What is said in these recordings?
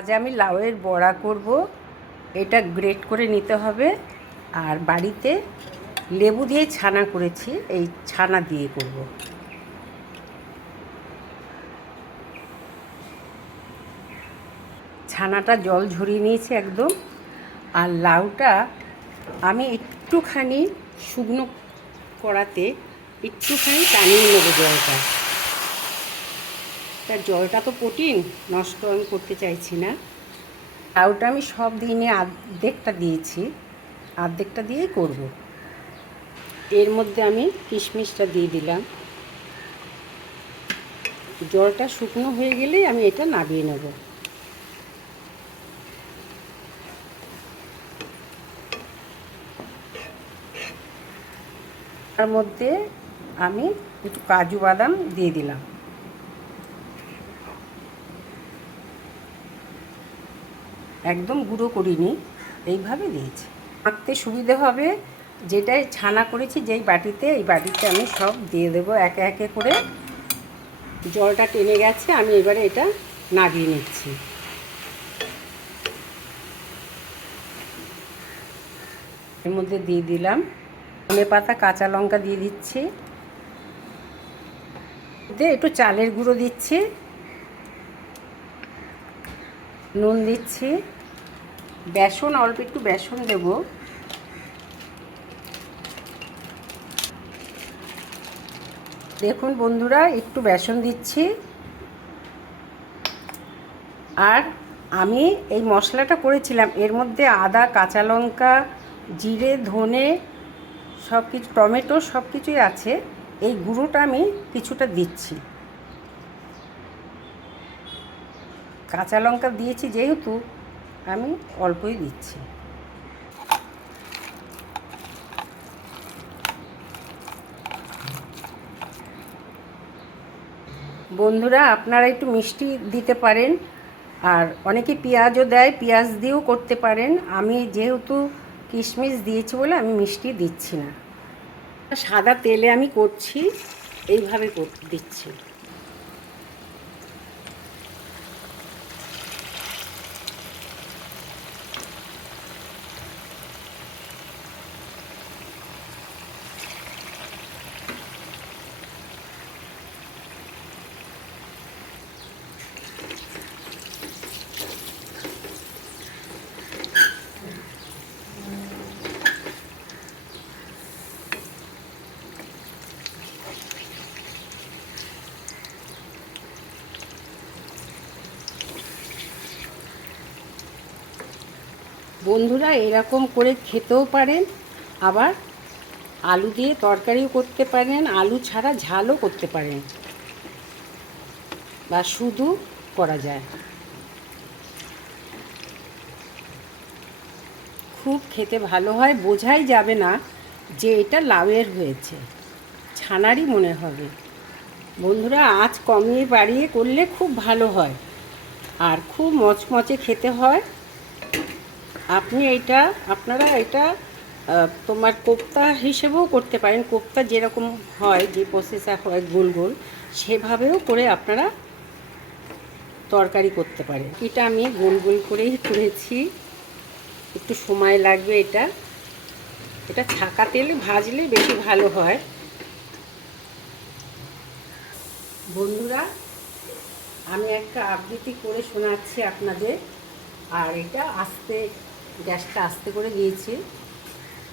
আজ আমি লাউয়ের বড়া করব। এটা গ্রেট করে নিতে হবে। আর বাড়িতে লেবু দিয়ে ছানা করেছি, এই ছানা দিয়ে করব। ছানাটা জল ঝরিয়ে নিয়েছি একদম। আর লাউটা আমি একটুখানি শুকনো কড়াতে একটুখানি টানিয়ে নেব জলটা। তার জলটা তো প্রোটিন, নষ্ট আমি করতে চাইছি না। লাউটা আমি সব দিনে অর্ধেকটা দিয়েছি, অর্ধেকটা দিয়েই করব। এর মধ্যে আমি কিশমিশটা দিয়ে দিলাম। জলটা শুকনো হয়ে গেলেই আমি এটা নামিয়ে নেব। তার মধ্যে আমি একটু কাজু বাদাম দিয়ে দিলাম। একদম গুঁড়ো করিনি, এইভাবে দিয়েছি। মাখতে সুবিধে হবে। যেটাই ছানা করেছি যেই বাটিতে, এই বাটিতে আমি সব দিয়ে দেবো একে একে করে। জলটা টেনে গেছে, আমি এবারে এটা নামিয়ে নিচ্ছি। এর মধ্যে দিয়ে দিলাম ধনে পাতা, কাঁচা লঙ্কা দিয়ে দিচ্ছি। একটু চালের গুঁড়ো দিচ্ছি, নুন দিচ্ছি, বেসন অল্প একটু বেসন দেব। দেখুন বন্ধুরা, একটু বেসন দিচ্ছি। আর আমি এই মশলাটা করেছিলাম, এর মধ্যে আদা, কাঁচা লঙ্কা, জিরে, ধনে সব কিছু, টমেটো সব কিছুই আছে। এই গুঁড়োটা আমি কিছুটা দিচ্ছি। কাঁচা লঙ্কা দিয়েছি যেহেতু আমি অল্পই দিচ্ছি। বন্ধুরা, আপনারা একটু মিষ্টি দিতে পারেন, আর অনেকে পেঁয়াজও দেয়, পেঁয়াজ দিয়েও করতে পারেন। আমি যেহেতু কিশমিশ দিয়েছি বলে আমি মিষ্টি দিচ্ছি না। সাদা তেলে আমি করছি, এইভাবে দিচ্ছি। বন্ধুরা, এরকম করে খেতেও পারেন, আবার আলু দিয়ে তরকারিও করতে পারেন, আলু ছাড়া ঝালও করতে পারেন, বা শুধু করা যায়। খুব খেতে ভালো হয়, বোঝাই যাবে না যে এটা লাউয়ের হয়েছে, ছানারই মনে হবে। বন্ধুরা, আঁচ কমিয়ে বাড়িয়ে করলে খুব ভালো হয়, আর খুব মচমচে খেতে হয়। আপনারা এটা তোমার কোপ্তা হিসেবেও করতে পারেন। কোপ্তা যেরকম হয়, যে প্রসেসে হয় গোল গোল, সেভাবেও করে আপনারা তরকারি করতে পারেন। এটা আমি গোল গোল করেই করেছি, একটু সময় লাগবে। এটা ছাকা তেলে ভাজলে বেশি ভালো হয়। বন্ধুরা, আমি একটা আবৃত্তি করে শোনাচ্ছি আপনাদের। আর এটা গ্যাসটা আস্তে করে দিয়েছি,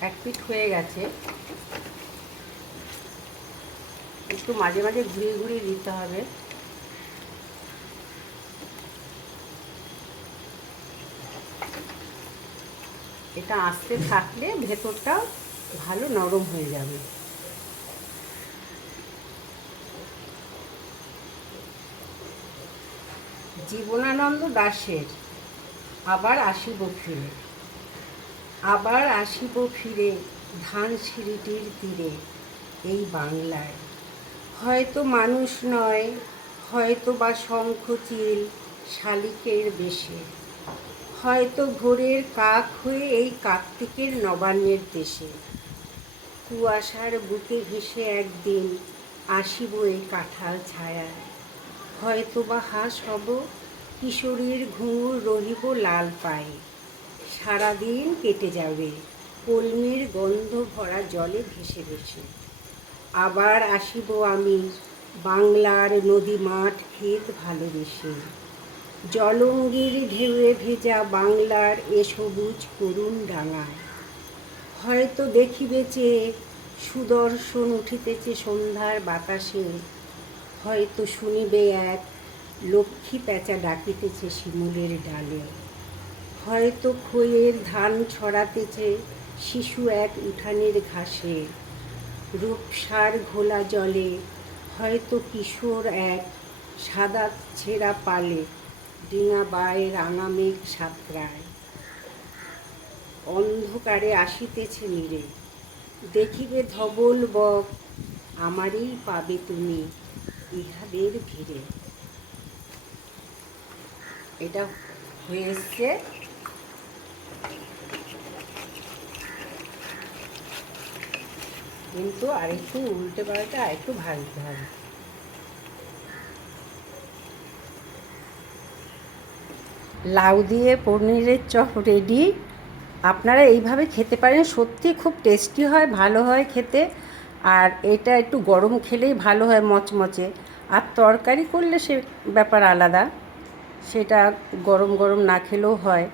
এক পিঠ হয়ে গেছে। একটু মাঝে মাঝে ঘুরিয়ে ঘুরিয়ে দিতে হবে। এটা আস্তে থাকলে ভেতরটা ভালো নরম হয়ে যাবে। জীবনানন্দ দাশের আবার আসিব ফিরে, আবার আসিব ফিরে ধানসিঁড়িটির তীরে এই বাংলায়। হয়তো মানুষ নয়, হয়তো বা শঙ্খচিল শালিকের বেশে, হয়তো ভোরের কাক হয়ে এই কার্তিকের নবান্নের দেশে। কুয়াশার বুকে ভেসে একদিন আসিব এই কাঁঠাল ছায়ায়। হয়তো বা হাঁস হব, কিশোরীর ঘুঙুর রহিব লাল পায়ে, সারাদিন কেটে যাবে কলমির গন্ধ ভরা জলে ভেসে ভেসে। আবার আসিব আমি বাংলার নদী মাঠ ক্ষেত ভালোবেসে, জলঙ্গির ঢেউয়ে ভেজা বাংলার এ সবুজ করুণ ডাঙায়। হয়তো দেখিবে চেয়ে সুদর্শন উঠিতেছে সন্ধ্যার বাতাসে, হয়তো শুনিবে এক লক্ষ্মী প্যাঁচা ডাকিতেছে শিমুলের ডালে, হয়তো খইয়ের ধান ছড়াতেছে শিশু এক উঠানের ঘাসে, রূপসার ঘোলা জলে হয়তো কিশোর এক সাদা ছেঁড়া পালে ডিঙা বায় রাঙা মেঘ সাঁতরায়। অন্ধকারে আসিতেছে নীরে, দেখিবে ধবল বক, আমারই পাবে তুমি ইহাদের ভিড়ে। এটা হয়ে এসছে। কিন্তু আরেকটু উল্টে পাল্টে আরেকটু ভাজতে হবে। লাউ দিয়ে পনিরের চপ রেডি। আপনারা এইভাবে খেতে পারেন, সত্যি খুব টেস্টি হয়, ভালো হয় খেতে। আর এটা একটু গরম খেলেই ভালো হয়, মচমচে। আর তরকারি করলে সে ব্যাপার আলাদা, সেটা গরম গরম না খেলেও হয়।